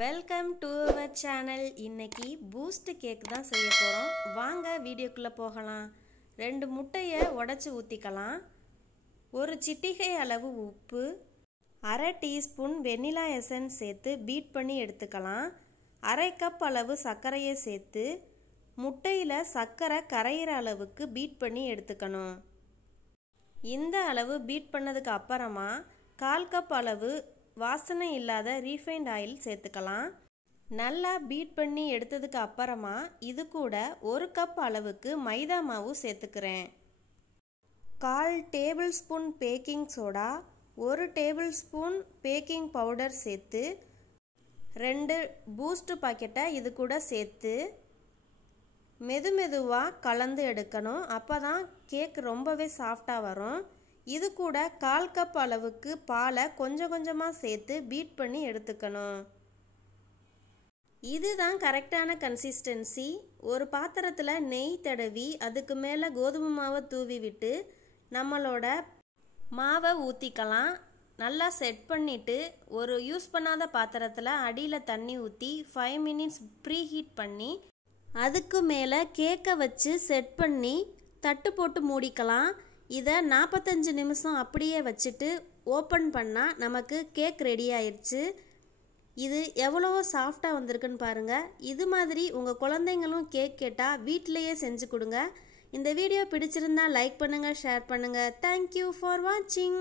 Welcome to our channel. இன்னைக்கு boost cake தான் செய்ய போகிறோம். வாங்க வீடியோக்குள்ளே போகலாம். 2 முட்டையை உடைச்சி ஊற்றிக்கலாம். ஒரு சிட்டிகை அளவு உப்பு, 1/2 டீஸ்பூன் வெண்ணிலா எசன்ஸ் சேர்த்து பீட் பண்ணி எடுத்துக்கலாம். 1/2 கப் அளவு சர்க்கரையை சேர்த்து முட்டையில் சர்க்கரை கரையிற அளவுக்கு பீட் பண்ணி எடுத்துக்கணும். இந்த அளவு பீட் பண்ணதுக்கு அப்புறமா 1/4 கப் அளவு வாசனை இல்லாத ரீஃபைண்ட் ஆயில் சேர்த்துக்கலாம். நல்லா பீட் பண்ணி எடுத்ததுக்கு அப்புறமா இது கூட 1 கப் அளவுக்கு மைதா மாவு சேர்த்துக்கிறேன். 1/4 table spoon baking soda, 1 table spoon baking powder சேர்த்து 2 பூஸ்ட் பாக்கெட்டை இது கூட சேர்த்து மெதுவாக கலந்து எடுக்கணும். அப்போ தான் கேக் ரொம்பவே சாஃப்டாக வரும். இது கூட 1/4 கப் அளவுக்கு பாலை கொஞ்சமாக சேர்த்து பீட் பண்ணி எடுத்துக்கணும். இதுதான் கரெக்டான கன்சிஸ்டன்சி. ஒரு பாத்திரத்தில் நெய் தடவி அதுக்கு மேலே கோதுமை மாவை தூவி விட்டு நம்மளோட மாவை ஊற்றிக்கலாம். நல்லா செட் பண்ணிவிட்டு ஒரு யூஸ் பண்ணாத பாத்திரத்தில் அடியில் தண்ணி ஊற்றி 5 மினிட்ஸ் ப்ரீ ஹீட் பண்ணி அதுக்கு மேலே கேக்கை வச்சு செட் பண்ணி தட்டு போட்டு மூடிக்கலாம். இதை 45 நிமிஷம் அப்படியே வச்சுட்டு ஓப்பன் பண்ணால் நமக்கு கேக் ரெடி ஆயிடுச்சு. இது எவ்வளவோ சாஃப்டாக வந்திருக்குன்னு பாருங்கள். இது மாதிரி உங்கள் குழந்தைங்களும் கேக் கேட்டால் வீட்டிலையே செஞ்சு கொடுங்க. இந்த வீடியோ பிடிச்சிருந்தா லைக் பண்ணுங்கள், ஷேர் பண்ணுங்கள். தேங்க்யூ ஃபார் வாட்சிங்.